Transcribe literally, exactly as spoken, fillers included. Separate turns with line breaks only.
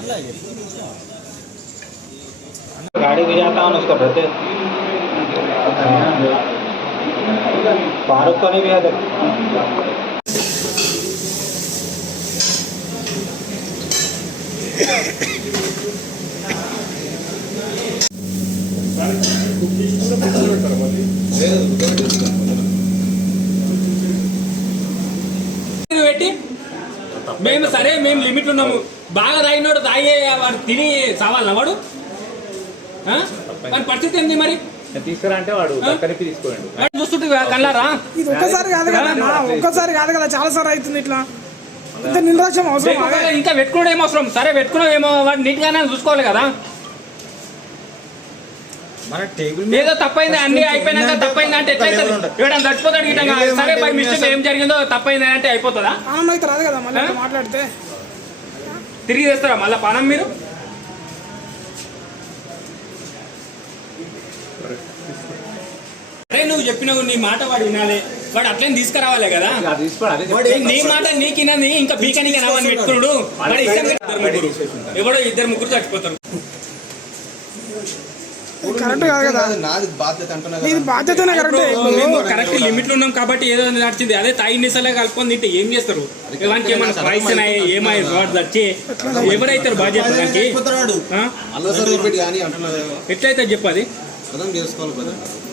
गाड़ी भी जाता हूँ उसको रहते फारूक तो नहीं भी आते
మేము సరే మేము లిమిట్లు ఉన్నాము బాగా తాగినోడు తాగే వాడు తిని సావాలన్నా వాడు వాడి పరిస్థితి ఏంది మరి
తీసుకురా అంటే వాడు కలిపి తీసుకోండి
చూస్తుంటే కల్లారా
ఇది ఒక్కసారి కాదు కదా ఒక్కసారి కాదు కదా చాలా సార్లు అవుతుంది ఇట్లా ఇంత నిర్లక్ష్యం అవసరం
ఇంకా పెట్టుకోవడం ఏమో అవసరం సరే పెట్టుకున్నాం ఏమో వాడు నీట్ గానే చూసుకోవాలి కదా ఏదో తప్పైంది అన్ని అయిపోయినాక తప్పైంది అంటే ఎట్లయితుంది ఎవడన్నా చచ్చిపోతాడు గిట్టంగా సరే బై మిస్టేక్ ఏం జరిగిందో తప్పైంది అంటే అయిపోతుందా
పానం అయితే రాదు కదా మళ్ళీ మాట్లాడితే
తిరిగి తెస్తారా మళ్ళీ పానం మీరు అరే నువ్వు చెప్పినావు నీ మాట వాడు వినాలి వాడు అట్లనే తీసుకురావాలి కదా నీ మాట నీకినది ఇంకా బీకనికి రావని పెట్టుకున్నాడు వాడు ఇష్టం ఇద్దరు ముగ్గురు ఎవడో ఇద్దరు ముగ్గురు చచ్చిపోతారు
కరెక్ట్ కాదు కదా ఇది బాధ్యతనే కరెక్ట్
కరెక్ట్ లిమిట్లు ఉన్నాం కాబట్టి ఏదో నడిచింది అదే తాయి నిసలే కలుపుకొని తింటే ఏం చేస్తారు ఇలాంటి ఏమైనా ప్రైస్ ఏమై వాడు వచ్చి ఎవరైతారు బాధ్యత దానికి ఎట్లయితే చెప్పది